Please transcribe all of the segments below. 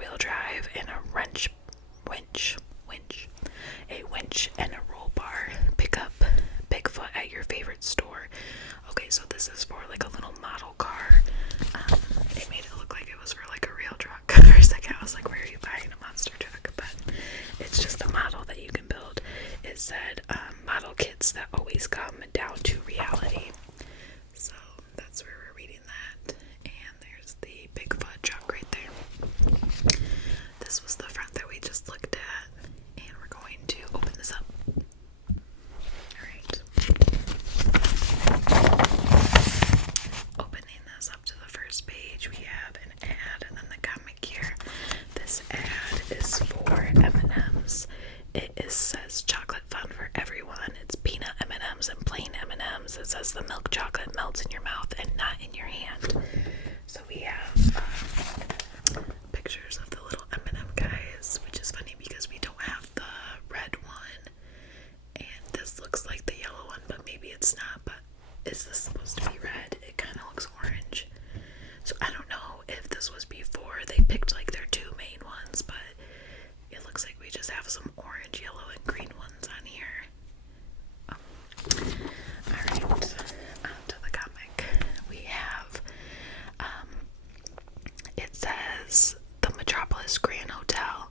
four-wheel drive and a winch and a roll bar. Pick up Bigfoot at your favorite store. Okay, so this is for like a little model car. It made it look like it was for like a real truck. For a second I was like, where are you buying a monster truck? But it's just a model that you can build. It said model kits that always come down to reality. So that's where we're reading that. And there's the Bigfoot truck right there. This was the front that we just looked at. And we're going to open this up. Alright. Opening this up to the first page, we have an ad and then the comic here. This ad is for M&M's. It says chocolate fun for everyone. It's peanut M&M's and plain M&M's. It says the milk chocolate melts in your mouth and not in your hand. So we have pictures of the little M&M guys, which is funny because we don't have the red one. And this looks like the yellow one, but maybe it's not. But is this supposed to be red? It kind of looks orange. So I don't know if this was before they picked like their two main ones, but it looks like we just have some orange, yellow, and green ones on here. Alright, on to the comic. We have, it says the Metropolis Grand Hotel,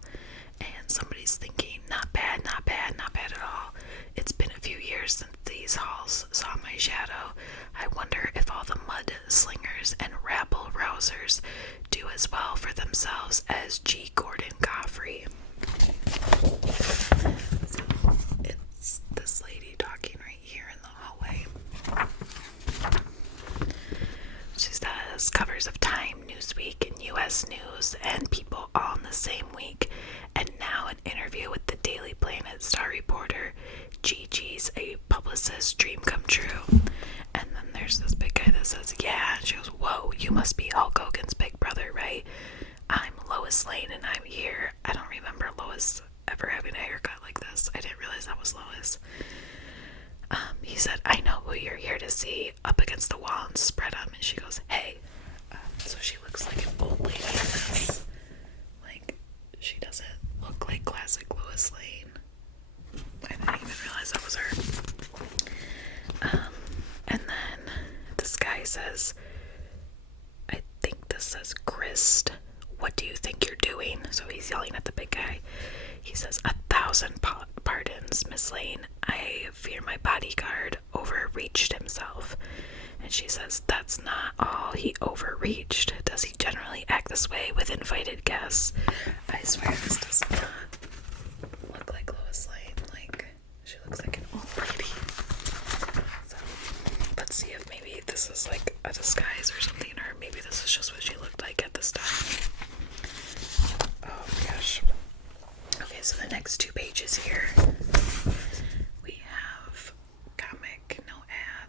and somebody's thinking, not bad, not bad, not bad at all. It's been a few years since these halls saw my shadow. I wonder if all the mud slingers and rabble rousers do as well for themselves as G. Gordon Godfrey. So it's this lady talking right here in the hallway. She says covers of Time, Newsweek, and U.S. News, and People all in the same week. And now an interview with the Daily Planet star reporter. Gigi's a publicist's dream come true. And then there's this big guy that says, yeah, and she goes, whoa, you must be Hulk Hogan's big brother, right? I'm Lois Lane and I'm here. I don't remember Lois ever having a haircut like this. I didn't realize that was Lois. He said, I know who you're here to see. Up against the wall and spread them. And she goes, hey. So she looks like an old lady in this. Like, she doesn't look like classic Lois Lane. I didn't even realize that was her. And then this guy says, I think this says grist. What do you think you're doing? So he's yelling at the big guy. He says, 1,000 pardons, Miss Lane. I fear my bodyguard overreached himself. And she says, that's not all he overreached. Does he generally act this way with invited guests? I swear this does not look like Lois Lane. Like, she looks like an old lady. So, let's see if maybe this is like a disguise or something, or maybe this is just what she looked like at this time. Oh my gosh. Okay, so the next 2 pages here, we have comic, no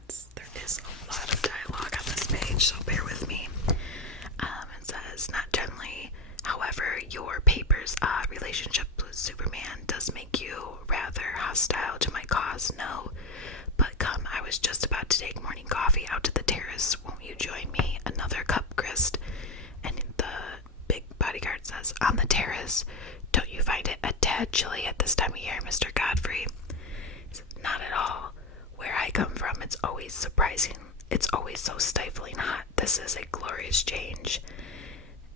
ads. There is a lot of dialogue on this page, so bear with me. It says, not generally, however, your paper's relationship with Superman does make you rather hostile to my cause, no. But come, I was just about to take morning coffee out to the terrace. Won't you join me? Another cup, grist. And the big bodyguard says, on the terrace, don't you find it a tad chilly at this time of year, Mr. Godfrey? He says, not at all. Where I come from, it's always surprising. It's always so stifling hot. This is a glorious change.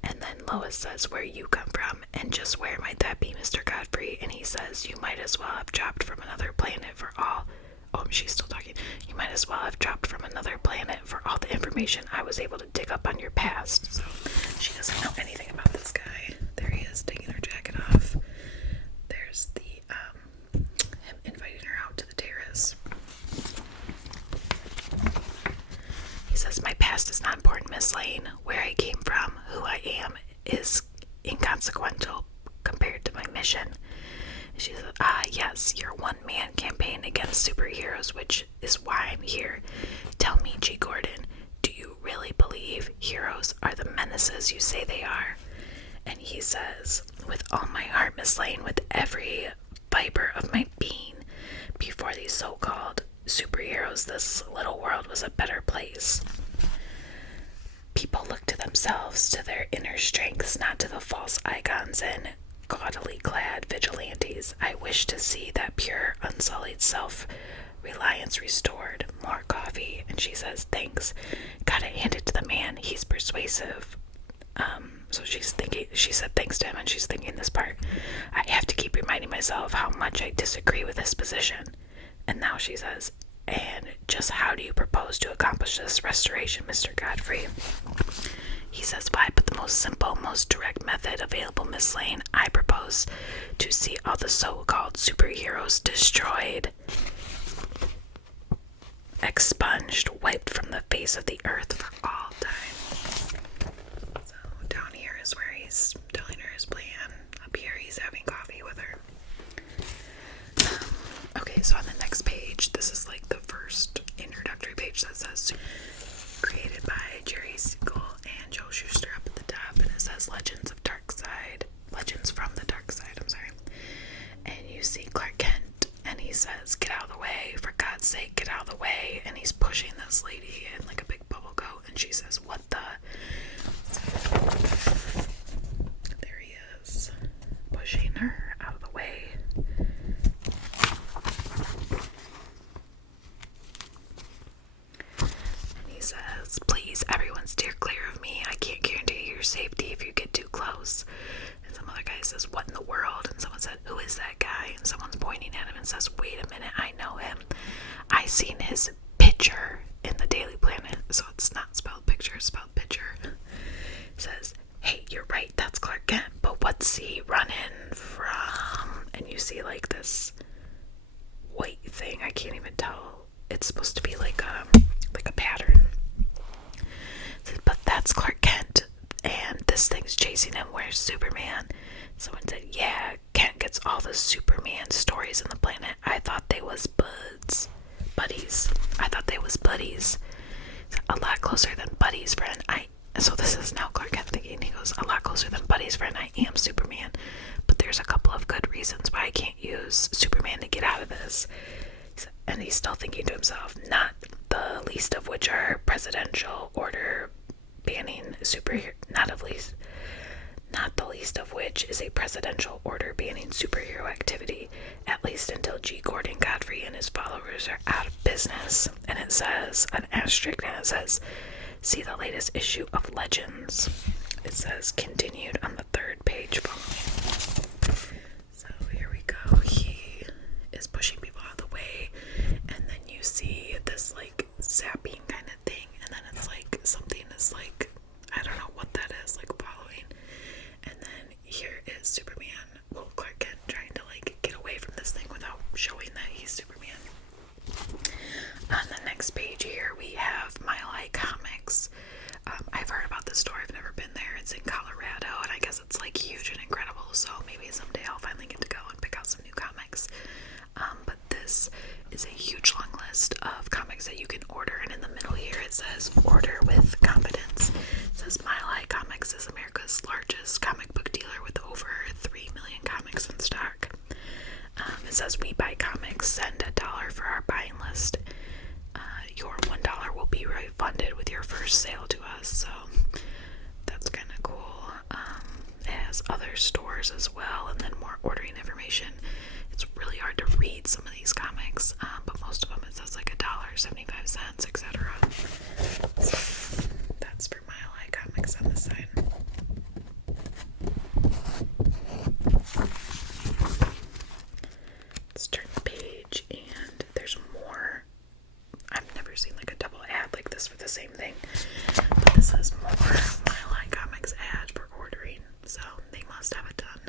And then Lois says, where you come from, and just where might that be, Mr. Godfrey? And he says, you might as well have dropped from another planet for all. Oh, she's still talking. You might as well have dropped from another planet for all the information I was able to dig up on your past. So she doesn't know anything about this guy. There he is, taking her jacket off. There's the him inviting her out to the terrace. He says, my past is not important, Miss Lane. Where I came from, who I am, is inconsequential compared to my mission. She says, yes, your one-man campaign against superheroes, which is why I'm here. Tell me, G. Gordon, do you really believe heroes are the menaces you say they are? And he says, with all my heart, Miss Lane, with every fiber of my being, before these so-called superheroes, this little world was a better place. People look to themselves, to their inner strengths, not to the false icons and gaudily clad vigilantes. I wish to see that pure, unsullied self-reliance restored. More coffee, and she says, thanks. Gotta hand it to the man. He's persuasive. So she said thanks to him, and she's thinking this part. I have to keep reminding myself how much I disagree with his position. And now she says, and just how do you propose to accomplish this restoration, Mr. Godfrey? He says, why, but the most simple, most direct method available, Miss Lane. I propose to see all the so-called superheroes destroyed, expunged, wiped from the face of the earth for all time. So down here is where he's telling her his plan. Up here he's having coffee with her. Okay, so on the next page, this is like the first introductory page that says created by Jerry Siegel and Joe Shuster up at the top, and it says Legends from the Darkseid, I'm sorry. And you see Clark Kent, and he says, get out of the way, for God's sake, get out of the way, and he's pushing this lady in like a big bubble coat, and she says, what the? So, there he is, pushing her out of the way. Says, please, everyone steer clear of me. I can't guarantee your safety if you get too close. And some other guy says, what in the world? And someone said, who is that guy? And someone's pointing at him and says, wait a minute, I know him. I seen his picture in the Daily Planet. So it's not spelled picture, it's spelled picture. Says, hey, you're right, that's Clark Kent, but what's he running from? And you see like this white thing, I can't even tell. It's supposed to be like a pattern. But that's Clark Kent, and this thing's chasing him. Where's Superman? Someone said, yeah, Kent gets all the Superman stories in the planet. I thought they was buddies. I thought they was buddies. A lot closer than buddies, friend. So this is now Clark Kent thinking. He goes, a lot closer than buddies, friend. I am Superman, but there's a couple of good reasons why I can't use Superman to get out of this. And he's still thinking to himself, not the least of which are presidential order banning superhero, not the least of which is a presidential order banning superhero activity, at least until G. Gordon Godfrey and his followers are out of business. And it says, an asterisk, and it says, see the latest issue of Legends. It says, continued on the third page following. So here we go. He is pushing people out of the way, and then you see this like zapping kind of thing, and then it's like something is like, I don't know what that is, like following, and then here is Superman, well, Clark Kent, trying to like get away from this thing without showing that he's Superman. On the next page here we have Mile High Comics. I've heard about this store, I've never been there. It's in Colorado, and I guess it's like huge and incredible, so maybe someday I'll finally get to go and pick out some new comics. But this is a huge long list of comics that you can order, and in the middle here it says order with confidence. It says Mile High Comics is America's largest comic book dealer with over 3 million comics in stock. It says we buy comics, send $1 for our buying list. Your $1 will be refunded with your first sale to us, so that's kind of cool. It has other stores as well, and then more ordering information. It's really hard to read some of these comics, but most of them it says like $1.75, etc. So that's for Mile High Comics on the side. Let's turn the page, and there's more. I've never seen like a double ad like this for the same thing, but this is more Mile High Comics ad for ordering, so they must have it done.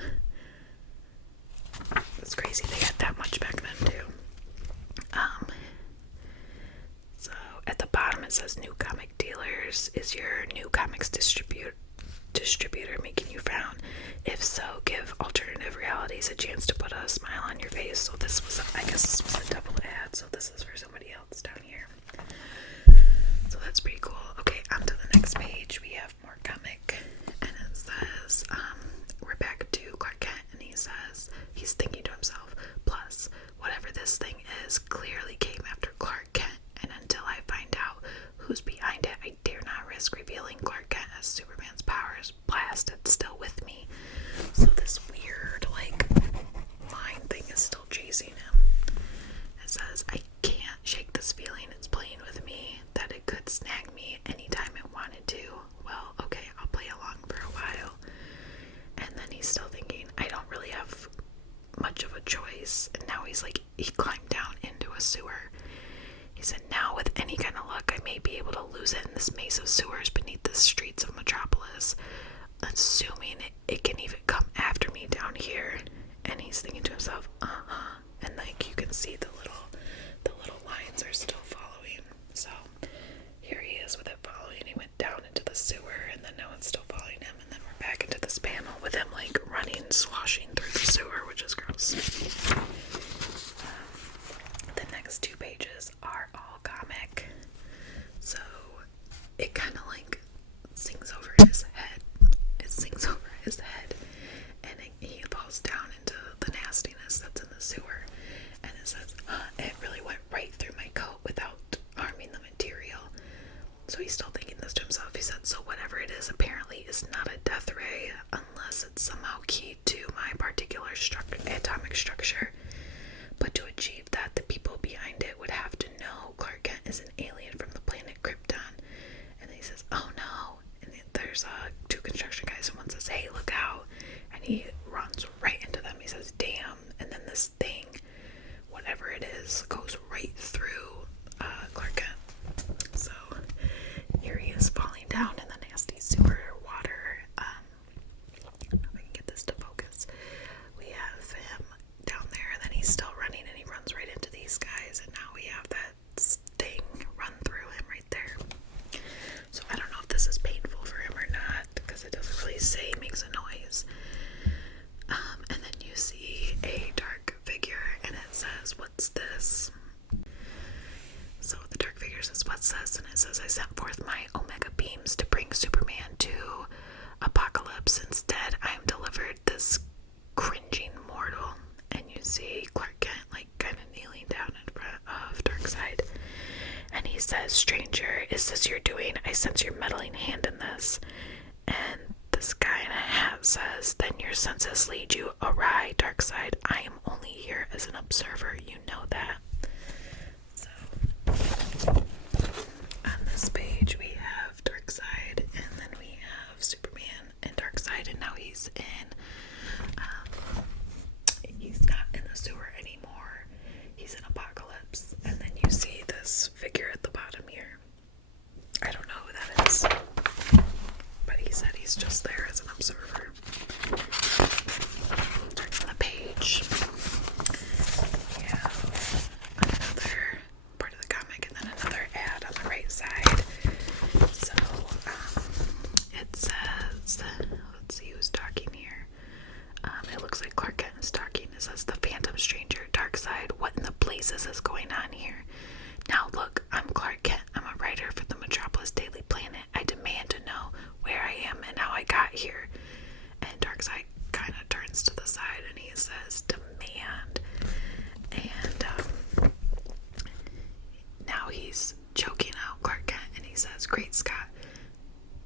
It's crazy they had that much back then too. So at the bottom it says new comic dealers. Is your new comics distributor making you frown? If so, give alternative realities a chance to put a smile on your face. So this was, I guess this was a double ad, so this is for somebody else down here. So that's pretty cool. Okay, on to the next page. We have more comic, and it says, we're back to Clark Kent, and he says, he's thinking to himself, maze, and now he climbed down into a sewer. He said, now with any kind of luck, I may be able to lose it in this maze of sewers beneath the streets of Metropolis, assuming it can even come after me down here. And he's thinking to himself, and like you can see the little lines are still following. So here he is with it following. He went down into the sewer, and then now it's still following him, and then we're back into this panel with him like running, sloshing through the sewer, which is gross. The next 2 pages are all comic, so it kind of like sings over his head. It sings over his head, and he falls down into the nastiness that's in the sewer. And it says, it really went right through my coat without harming the material. So he's still thinking this to himself. He said, so whatever it is apparently is not a death ray unless it's somehow key to my particular atomic structure. But to achieve that, the people behind it would have to know Clark Kent is an alien from the planet Krypton. And then he says, oh no. And there's 2 construction guys, and one says, hey, look out. And he runs right into them. He says, damn. And then this thing, whatever it is, goes right through Clark Kent. So here he is falling down in the nasty sewer water. If I can get this to focus. We have him down there, and then he's still running, and he runs right into these guys, and now we have that thing run through him right there. So I don't know if this is painful for him or not, because it doesn't really say. It makes a noise. And then you see a dark figure, and it says, what's this? So the dark figure says, what's this? And it says, I sent forth my Omega beams to bring Superman to Apokolips. Instead, I am delivered this cringing mortal. And you see Clark Kent like kind of kneeling down in front of Darkseid. And he says, stranger, is this your doing? I sense your meddling hand in this. And this guy in a hat says, then your senses lead you awry, Darkseid. I am only here as an observer. You know that. So, on this page we have Darkseid, and then we have Superman and Darkseid, and now he's not in the sewer anymore. He's in Apokolips. And then you see this figure at the bottom here. I don't know who that is, but he said he's just there as an observer. Turning the page, we have another part of the comic, and then another ad on the right side. So it says, let's see who's talking here. It looks like Clark Kent is talking. It says, the Phantom Stranger, Darkseid, what in the blazes is going on here? Now look, I'm Clark Kent. I'm a writer for the Metropolis Daily Planet. I demand to know where I am and how I got here. And Darkseid kind of turns to the side and he says, demand. And now he's choking out Clark Kent, and he says, great Scott.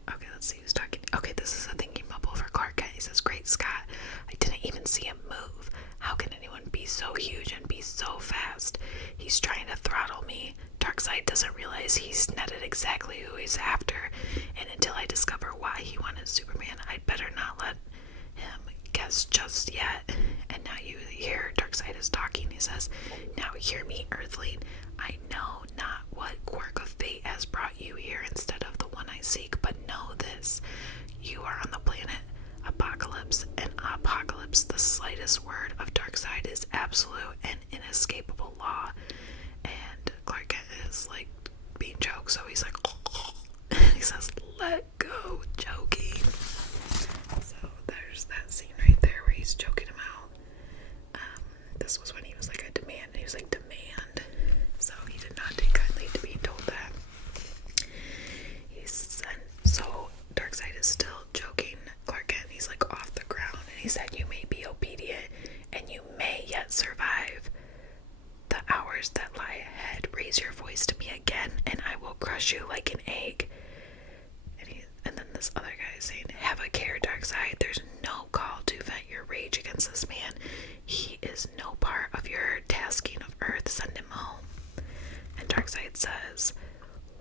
Okay, let's see who's talking. Okay, this is a thinking bubble for Clark Kent. He says, great Scott, I didn't even see him move. How can anyone be so huge and be so fast? He's trying to throttle me. Darkseid doesn't realize he's netted exactly who he's after, and until I discover why he wanted Superman, I'd better not let him guess just yet. And now you hear Darkseid is talking. He says, now hear me, Earthling. I know not what quirk of fate has brought you here instead of the one I seek, but know this. You are on the planet Apokolips, and Apokolips, the slightest word of Darkseid is absolute and inescapable law. And Clark Kent is like being choked, so he's like, he says, let go, joking. So there's that scene right there where he's choking him out. This was when he was like, I demand, and he was like, demand. So he did not take kindly to being told that. He said, so Darkseid is still joking Clark Kent. He's like off the ground, and he said, you may be obedient and you may yet survive the hours that lie ahead. Raise your voice to me again and I will crush you like an egg. And then this other guy is saying, have a care, Darkseid. There's no call to vent your rage against this man. He is no part of your tasking of Earth. Send him home. And Darkseid says,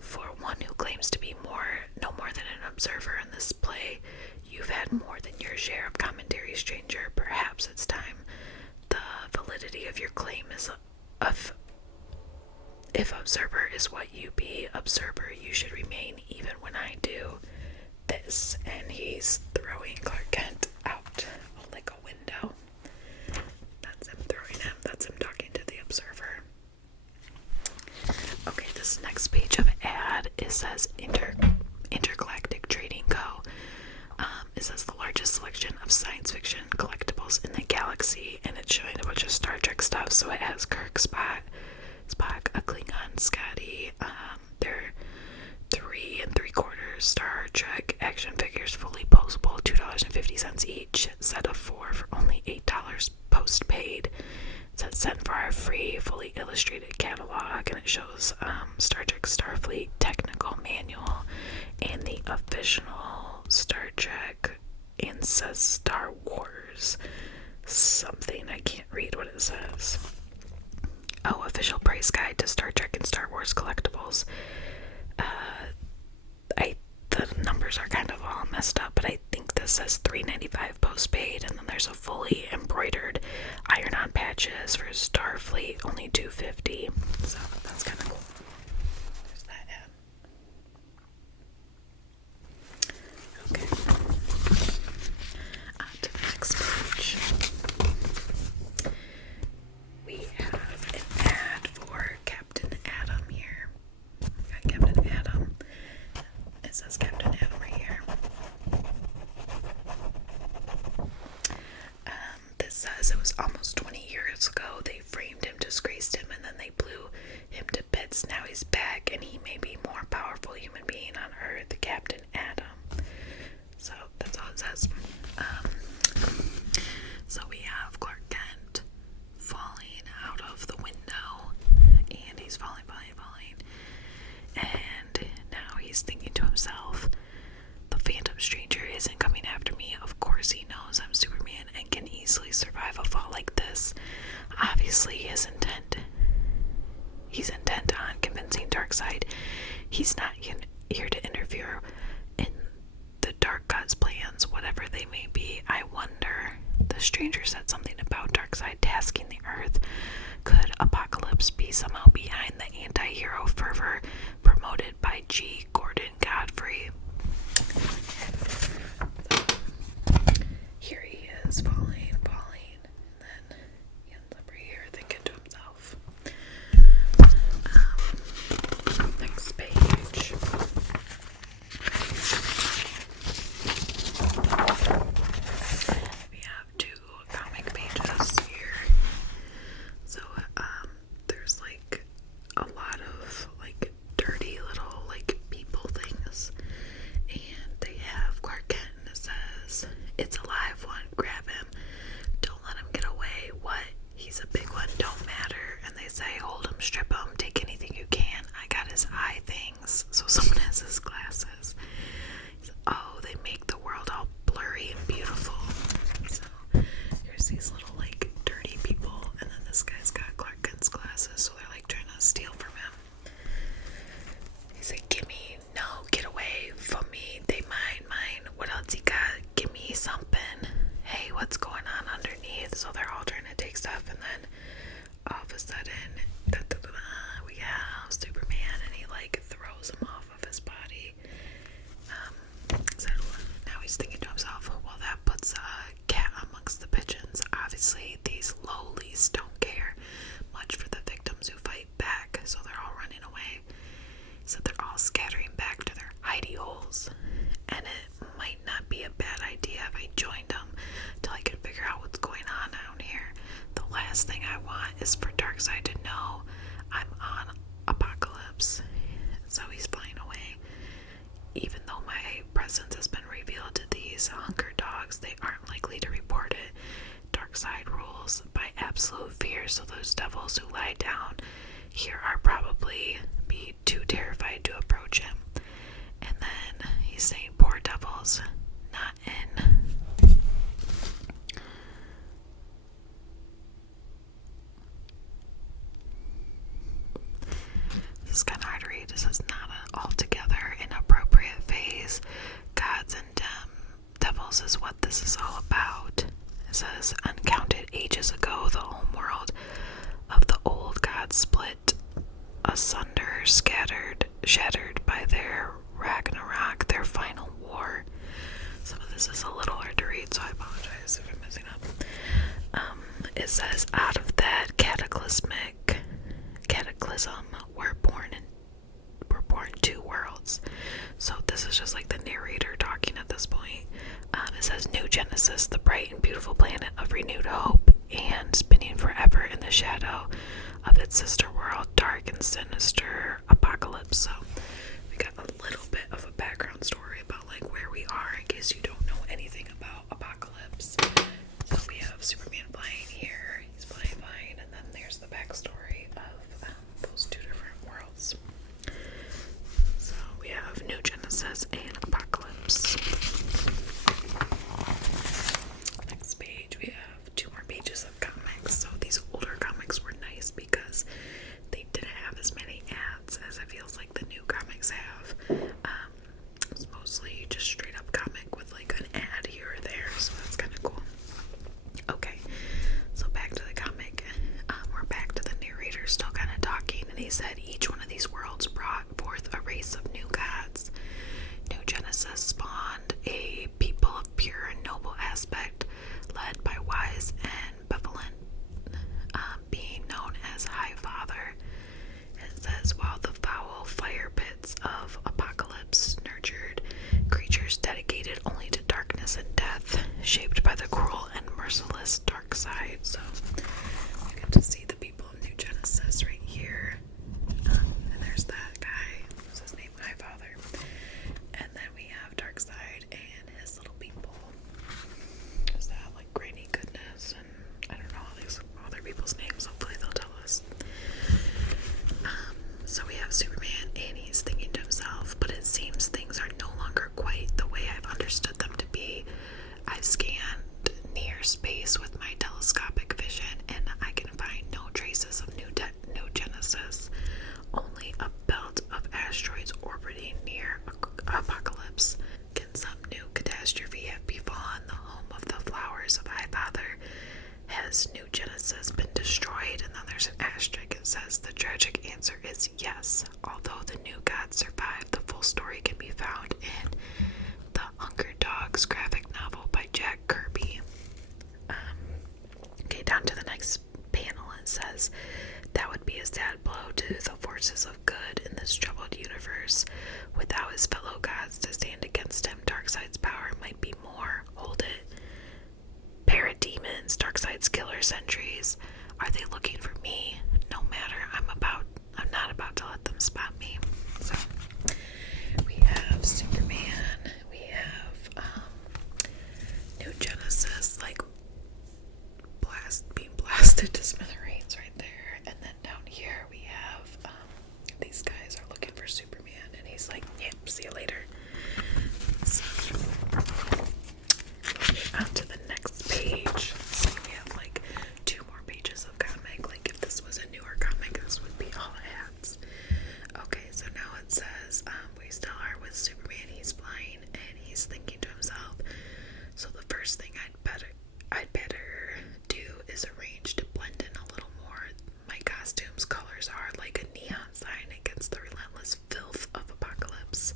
for one who claims to be no more than an observer in this play, you've had more than your share of commentary, stranger. Perhaps it's time the validity validity of your claim is of if observer is what you be, observer you should remain even when I do this. And he's throwing Clark Kent out like a window. That's him throwing him. That's him talking to the observer. Okay, this next page of ad, it says Intergalactic Trading Co. It says the largest selection of science fiction collectibles in the galaxy, and it's showing a bunch of Star Trek stuff. So it has Kirk, Spock, a Klingon, Scotty. They're 3 3/4 Star Trek action figures, fully posable, $2.50 each. Set of 4 for only $8 postpaid. It says send for our free, fully illustrated catalog, and it shows Star Trek Starfleet technical manual and the official Star Trek, and says Star Wars something. I can't read what it says. Oh, official price guide to Star Trek and Star Wars collectibles. The numbers are kind of all messed up, but I think this says $3.95 postpaid, and then there's a fully embroidered iron-on patches for Starfleet, only $2.50. So that's kind of cool. There's that ad. Okay. On to the next page. We have an ad for Captain Adam here. We got Captain Adam. It says Captain Adam right here. This says it was almost 20 years ago they framed him, disgraced him, and then they blew him to bits. Now he's back, and he may be more powerful human being on Earth, Captain Adam. So that's all it says. So we have Clark Kent falling out of the window, and he's falling. And now he's thinking to himself, the Phantom Stranger isn't coming after me. Of course he knows I'm Superman and can easily survive a fall like this. Obviously he's intent on convincing Darkseid he's not here to interfere in the Dark God's plans, whatever they may be. I wonder, the stranger said something about Darkseid tasking the Earth. Could Apokolips be somehow behind the anti-hero fervor promoted by G. Gordon Godfrey? Here he is, falling, and then he ends up right here thinking to himself. Next page. We have 2 comic pages here. So, there's like a lot of like dirty little like people things, and they have Clark Kent, and it says, it's a live one, grab him, don't let him get away. What? He's a big one, don't matter. And they say, hold him, strip him, take anything you can. I got his eye things. So someone has his glasses. Oh, they make the world all blurry and beautiful. So here's these little like dirty people, and then this guy's got Clark Kent's glasses, so they're like trying to steal from him. He's like, gimme, no, get away from me, they mine, what else you got, give me something, hey, what's going on underneath? So they're all trying to take stuff, and then all of a sudden, we have Superman, and he like throws him off of his body. So now he's thinking to himself, well, that puts a cat amongst the pigeons. Obviously, these lowlies don't care much for the victims who fight back, so they're all running away. So they're all scattering back to their hidey holes, and it might not be a bad idea if I joined them till I can figure out what's going on down here. The last thing I want is for Darkseid to know I'm on Apokolips. So he's flying away. Even though my presence has been revealed to these hunker dogs, they aren't likely to report it. Darkseid rules by absolute fear, so those devils who lie down here are probably be too terrified to approach him. And then he's saying, poor devils, not in. This is kind of hard to read. This is not an altogether inappropriate phase. Gods and devils is what this is all about. It says, uncounted ages ago, the home world of the old gods split asunder, shattered by their Ragnarok, their final war. Some of this is a little hard to read, so I apologize if I'm messing up. It says, out of that cataclysm were born two worlds. So this is just like the narrator talking at this point. It says, New Genesis, the bright and beautiful planet of renewed hope, and spinning forever in the shadow of its sister world, dark and sinister Apokolips. So we got a little bit of a background story about like where we are in case you don't know anything about Apokolips. So we have Superman flying here, he's flying, and then there's the backstory of those two different worlds. So we have New Genesis and Apokolips. Next page, we have 2 more pages of comics. So these older comics were nice because they didn't have as many ads as it feels like the new comics have. It's mostly just straight up comic with like an ad here or there, so that's kind of cool. Okay, so back to the comic. We're back to the narrator still kind of talking, and he said each one of these worlds brought forth a race of new gods. New Genesis spawned a people of pure and noble aspect, led by wise and benevolent being known as High Father. It says, while the foul fire pits of Apokolips nurtured creatures dedicated only to darkness and death, shaped by the cruel and merciless Darkseid. So you get to see the people of New Genesis right here. And there's that guy. What's his name? High Father. And then we have Darkseid and his little people. Is that like Granny Goodness? And I don't know all these other people's names. Hopefully they'll tell us. So we have Superman, and he's thinking to himself, but it seems things are no longer quite the way I've understood them to be. I've scanned near space with my telescopic vision, and I can find no traces of New Genesis, only a belt of asteroids orbiting near Apokolips. Can some new catastrophe have befallen the home of the flowers of High Father? Has New Genesis been destroyed? And then there's an asterisk. It says the tragic answer is yes. Although the new gods survived, the full story can be found in the Hunger Dogs graphic novel by Jack Kirby. Okay, down to the next panel. It says that would be a sad blow to the forces of good in this troubled universe. Without his fellow gods to stand against him, Darkseid's power might be more. Hold it. Parademons, Darkseid's killer sentries. Are they looking for me? No matter. I'm not about to let them spot me. So we have Superman. We have New Genesis, like being blasted to smithereens right there. And then down here we have these guys are looking for Superman, and he's like, yep, see you later. So on to the next page. So we have like 2 more pages of comic. Like if this was a newer comic, this would be all ads. Okay, so now it says we still are with Superman. He's flying and he's thinking to himself, so the first thing I'd better do is arrange to blend in a little more. My costume's colors are like a neon sign against the relentless filth of Apokolips.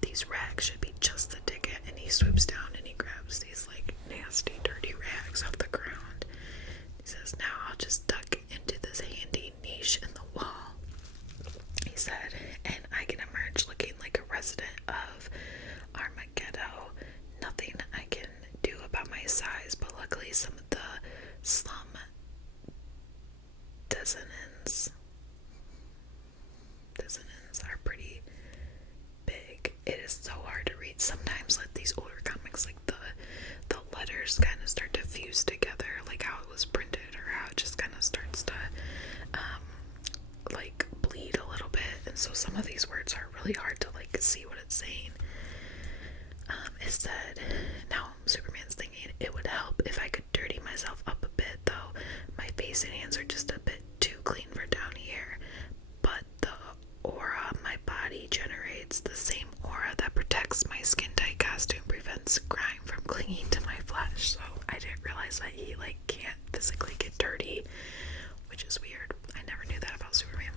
These rags should be just the ticket. And he swoops down and he grabs these like nasty, dirty rags off the ground. He says, now I'll just duck into this handy niche in the wall, he said, and I can emerge looking like a resident of Armageddon. Nothing I can do about my size, but luckily some of the slum dissonance are pretty big. It is so hard to read. Sometimes like these older comics, like the letters kind of start to fuse together, like how it was printed or how it just kind of starts to like bleed a little bit, and so some of these words are really hard to like see what it's saying. It said, now Superman's thinking it would help if I could dirty myself up a bit, though my face and hands are just a bit too clean for down here. But the aura my body generates, the same aura that protects my skin tight costume, prevents grime from clinging to my flesh. So I didn't realize realize that he like can't physically get dirty, which is weird. I never knew that about Superman.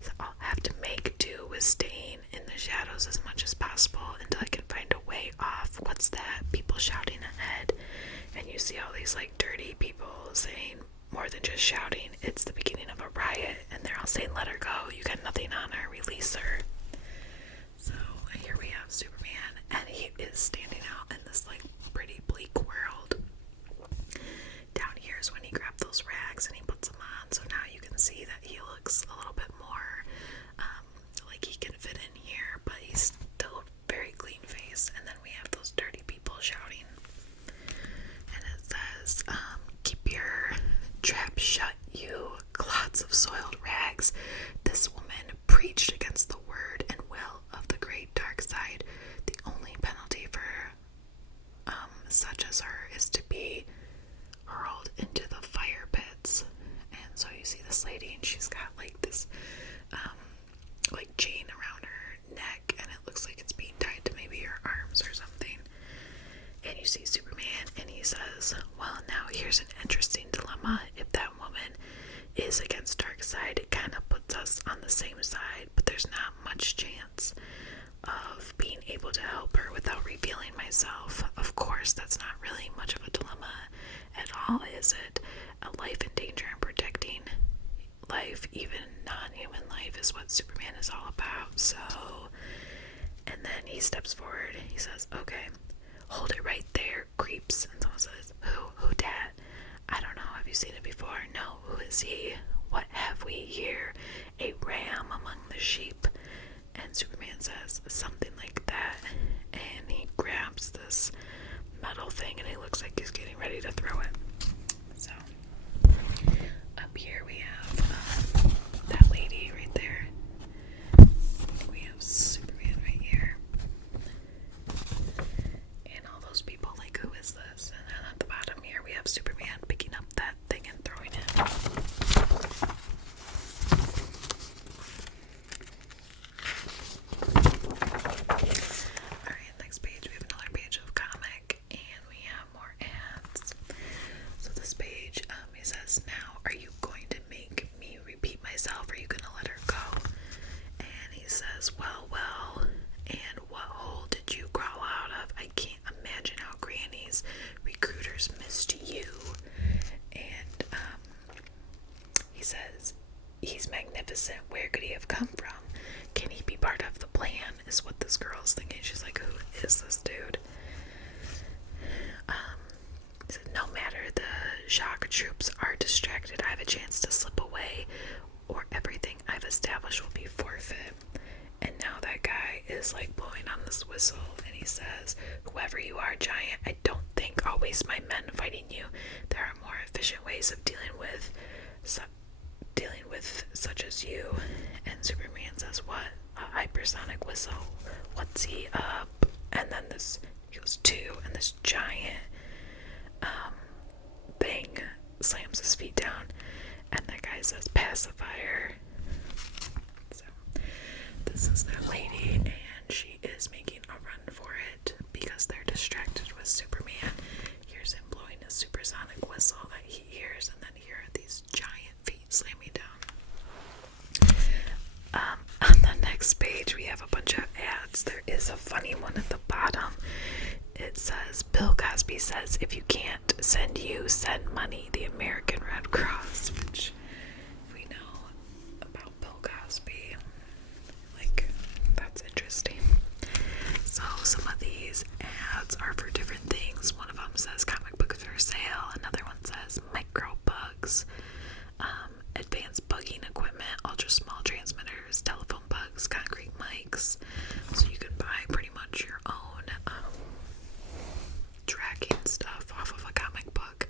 So I'll have to make do with staying in the shadows as much as possible until I can find a way off. What's that? People shouting ahead, and you see all these like dirty people saying more than just shouting. It's the beginning of a riot, and they're all saying, "Let her go. You got nothing on her. Release her." So here we have Superman, and he is standing out in this like pretty bleak world. Down here is when he grabbed those rags and he puts them on, so now you can see that he looks a little bit more like he can fit in here, but he's still very clean face. And then we have those dirty people shouting, and it says, "Keep your trap shut, you clots of soiled rags. This woman preached against the word and will of the great Darkseid. The only penalty for such as her is to be hurled into the fire pits." And so you see this lady, and she's got like this like chain around her neck, and it looks like it's being tied to maybe her arms or something. And you see Superman, and he says, "Well, now here's an interesting dilemma. If that woman is against Darkseid, it kind of puts us on the same side, but there's not much chance of being able to help her without revealing myself. Of course, that's not really much of a dilemma at all, is it? A life in danger and protecting life, even non-human life, is what Superman is all about. So," and then he steps forward, he says, "Okay, hold it right there, creeps." And someone says, Who, Dad? "I don't know. Have you seen it before?" "No. Who is he?" "What have we here? A ram among the sheep." And Superman says something like that, and he grabs this metal thing, and he looks like he's getting ready to throw it. So up here we have that lady right there. We have Superman right here, and all those people like, who is this? And then at the bottom here we have Superman picking up that thing and throwing it. Alright, next page we have another page of comic, and we have more ads. So this page, he says, "Now, are you going to make me repeat myself? Or are you going to let her go?" And he says, well, and what hole did you crawl out of? I can't imagine how Granny's recruiters missed you. And he says, "He's magnificent. Where could he have come from? Can he be part of the plan?" is what this girl is thinking. She's like, who is this dude? He said, "No matter, the shock troops are distracted. I have a chance to slip away, or everything I've established will be forfeit." And now that guy is like blowing on this whistle, and he says, "Whoever you are, Giant, I don't think I'll waste my men fighting you. There are more efficient ways of dealing with such as you." And Superman says, "What? A hypersonic whistle? What's he up?" And then he goes, "2," and this giant thing slams his feet down, and that guy says, "Pacifier." So this is that lady, and she is making a run for it because they're distracted with Superman. Here's him blowing his supersonic whistle that he hears, and then here are these giant feet slamming down. On the next page we have a bunch of ads. There is a funny one at the bottom. It says, "Bill Cosby says if you can't send you, send money. The American Red Cross," which we know about Bill Cosby. Like, that's interesting. So some of these ads are for different things. One of them says comic books for sale. Another one says micro bugs, advanced bugging equipment, ultra small transmitters, telephone bugs, concrete mics. So you can buy pretty much your own tracking stuff off of a comic book.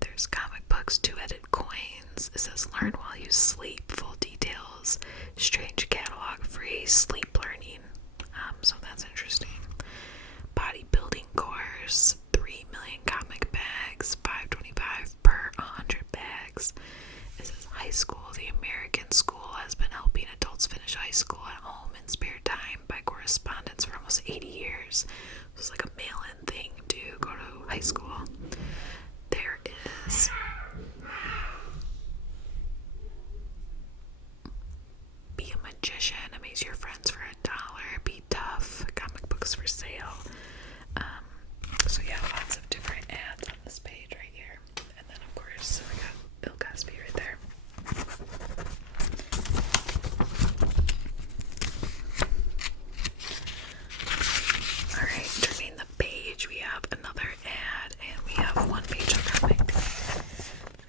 There's comic books, two-headed coins. It says learn while you sleep, full details, strange catalog, free sleep learning. So that's interesting. Bodybuilding course, 3 million comic bags, $5.25 per 100 bags. It says high school. The American school has been helping adults finish high school at home in spare time by correspondence for almost 80 years. It's like a mail-in thing to go to high school. says, be a magician, amaze your friends for $1, be tough, comic books for sale. So yeah, lots of different ads on this page right here. And then of course we got Bill Cosby right there. Alright, turning the page, we have another ad, and we have one page of comic. We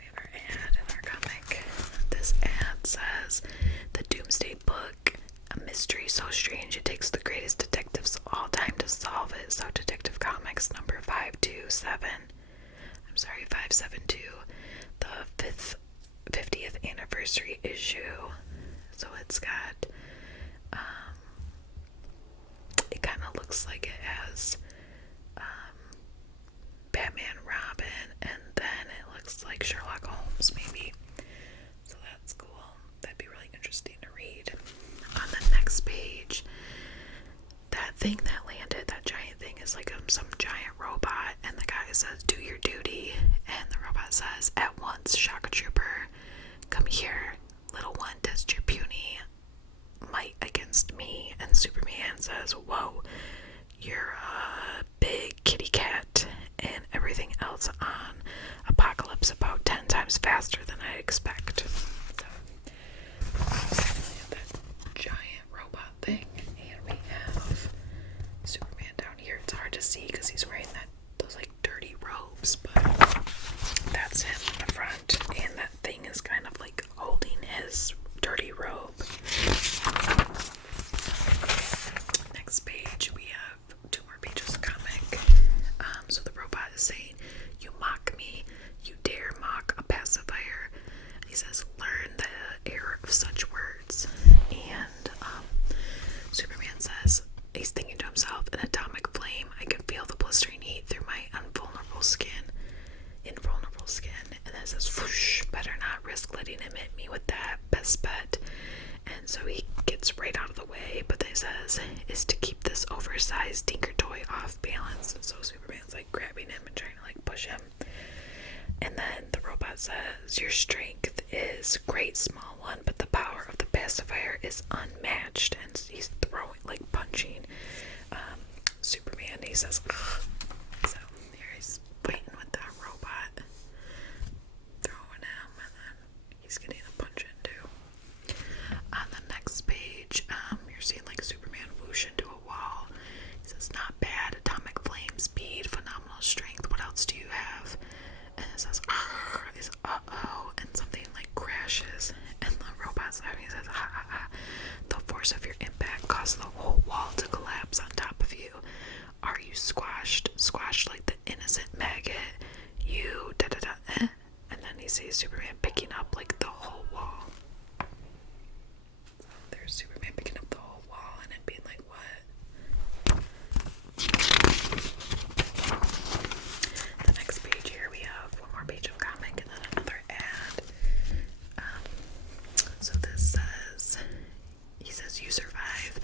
have our ad and our comic. This ad says, the Doomsday Book, a mystery so strange it takes the greatest detectives of all time to solve it. So Detective Comics number 572, the 50th anniversary issue. So it's got, it kind of looks like it has Batman, Robin, and then it looks like Sherlock Holmes maybe. So that's cool. That'd be really interesting to read. On the next page, that thing that landed, that giant thing, is like some giant robot, and the guy says, do your duty, and the robot says, at once, shock trooper, come here, little one, test your puny might against me. And Superman says, whoa, you're a big kitty cat, and everything else on Apokolips about 10 times faster than I expect. So, that giant robot thing, and we have Superman down here. It's hard to see because he's wearing those like dirty robes, but that's him in the front, and that thing is kind of like holding his dirty robe. Next page, we have 2 more pages of comic. So the robot is saying, you mock me, you dare mock a pacifier. He says, learn the error of such words. And Superman says, he's thinking to himself, an atomic flame, I can feel the blistering heat through my invulnerable skin. And then it says, whoosh, better not risk letting him hit me with that, best bet. And so he gets right out of the way, but they says, is to keep this oversized tinker toy off balance. And so Superman's like grabbing him and trying to like push him. And then the robot says, your strength is great, small one, but the power of the pacifier is unmatched. And he's throwing, like punching Superman. He says, ugh. So here he's fighting with that robot, throwing him, and then he's getting a punch in too. On the next page, you're seeing like Superman whoosh into a wall. He says, not bad, atomic flame, speed, phenomenal strength, what else do you have? And it says, uh-oh, and something like crashes, and the robot's laughing. He says, ha ha ha, the force of your impact caused the whole wall to collapse on top of you. Are you squashed like the innocent maggot? You da-da-da, eh? And then he sees Superman picking up like the whole wall. There's Superman picking up the whole wall and it being like, what? The next page here, we have one more page of comic and then another ad. So this says, he says, you survive.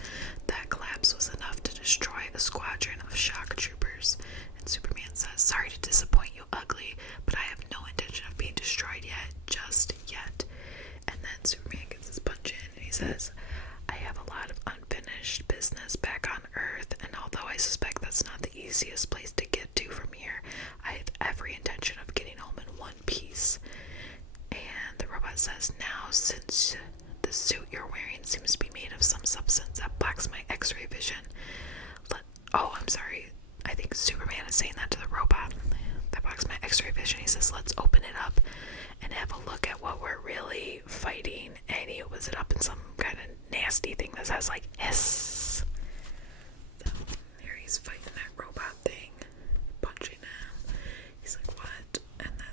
That collapse was enough to destroy a squadron of shock troopers. And Superman says, sorry to disappoint you, ugly, but I have no intention of being destroyed yet, just yet. And then Superman gets his punch in and he says, I have a lot of unfinished business back on Earth, and although I suspect that's not the easiest place to get to from here, I have every intention of getting home in one piece. And the robot says, now since the suit you're wearing seems to be made of some substance that blocks my x-ray vision, I'm sorry, I think Superman is saying that to the robot, that blocks my x-ray vision. He says, let's open it up and have a look at what we're really fighting. And he opens it up in some kind of nasty thing that says like hiss. So here he's fighting that robot thing, punching him. He's like, what? And then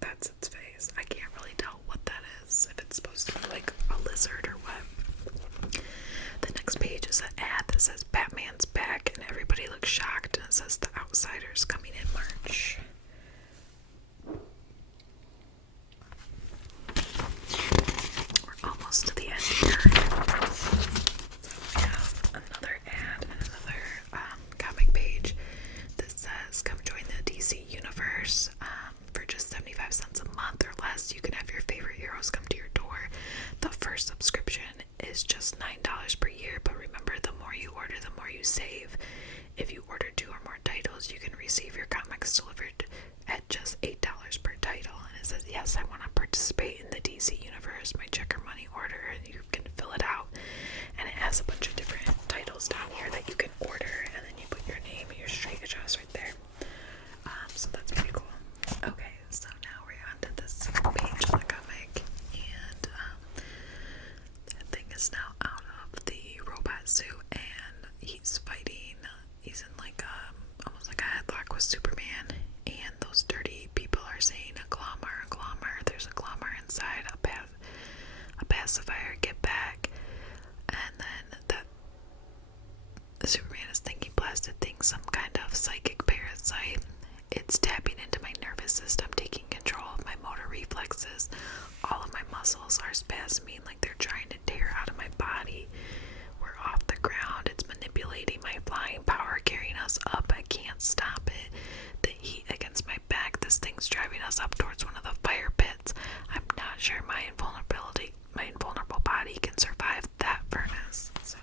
that's its face. I can't really tell what that is, if it's supposed to be like a lizard or what. The next page is an ad that says Batman's back, and everybody looks shocked, and it says The Outsiders coming in March. We're almost to the end here. So we have yes, I want to participate in the DC universe, my check or money order, and you can fill it out. And it has a bunch of different titles down here that you can order, and then you put your name and your street address right there. So that's pretty cool. Okay, so now we're on to this page of the comic, and that thing is now out of the robot suit, and he's fighting. He's in like almost like a headlock with Superman, and those dirty people are saying a Glommer, a Glommer. There's a Glommer inside, a pacifier, get back. And then the Superman is thinking blasted thing, some kind of psychic parasite. It's tapping into my nervous system, taking control of my motor reflexes. All of my muscles are spasming like they're trying to tear out of my body. We're off the ground. It's manipulating my flying power, carrying us up. I can't stop it. The heat against my back. This thing's driving us up towards one of the fire pits. I'm not sure my invulnerable body can survive that furnace. So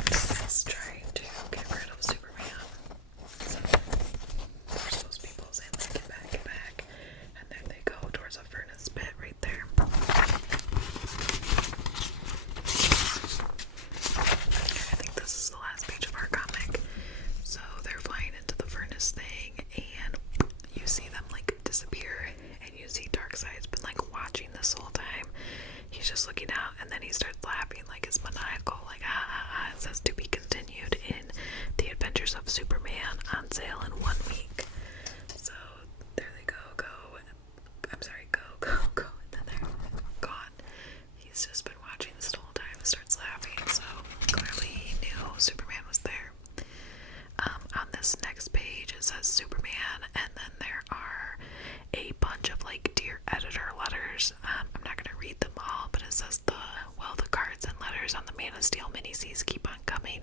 that's trying to get rid of Superman. So there's those people saying like, get back, and there they go towards a furnace pit right there. I think this is the last page of our comic. So they're flying into the furnace thing, and you see them like disappear, and you see Darkseid's been like watching this whole time. He's just looking out, and then he starts laughing like it's maniacal, like It says to be continued in The Adventures of Superman, on sale in 1 week. So there they go, go, and then they're gone. He's just been watching this the whole time and starts laughing, so clearly he knew Superman was there. On this next page it says Superman, and then there are a bunch of like Dear Editor letters. I'm not going to read them all, but it says the cards and letters on the Man of Steel miniseries keep on coming.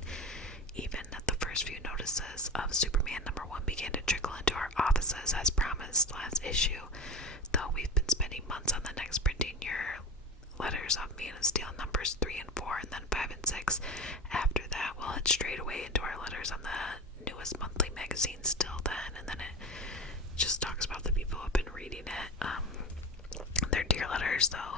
Even at the first few notices of Superman #1 began to trickle into our offices as promised last issue. Though we've been spending months on the next printing your letters of Man of Steel numbers 3 and 4, and then 5 and 6. After that, we'll head straight away into our letters on the newest monthly magazine Still Then, and then it just talks about the people who have been reading it. They're dear letters, though.